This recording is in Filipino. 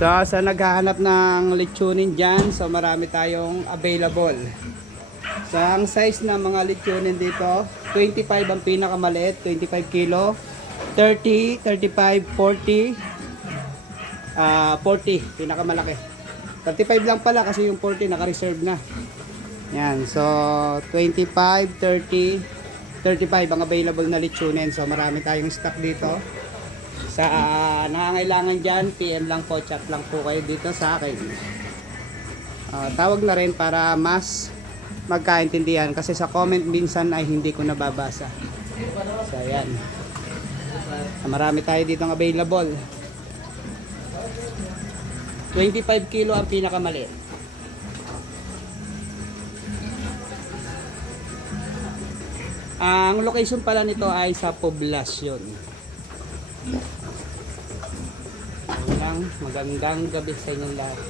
So sa naghahanap ng lechonin dyan, so marami tayong available. So ang size ng mga lechonin dito, 25 ang pinakamaliit, 25 kilo, 30, 35, 40, 40 pinakamalaki. 35 lang pala kasi yung 40 naka-reserve na. Yan, so 25, 30, 35 ang available na lechonin. So marami tayong stock dito. Sa nangangailangan dyan, PM lang po, chat lang po kayo dito sa akin. Tawag na rin para mas magkaintindihan kasi sa comment minsan ay hindi ko nababasa. So ayan. Marami tayo dito ang available. 25 kilo ang pinakamaliit. Ang location pala nito ay sa Poblacion. Magandang gabi sa inyong lahat.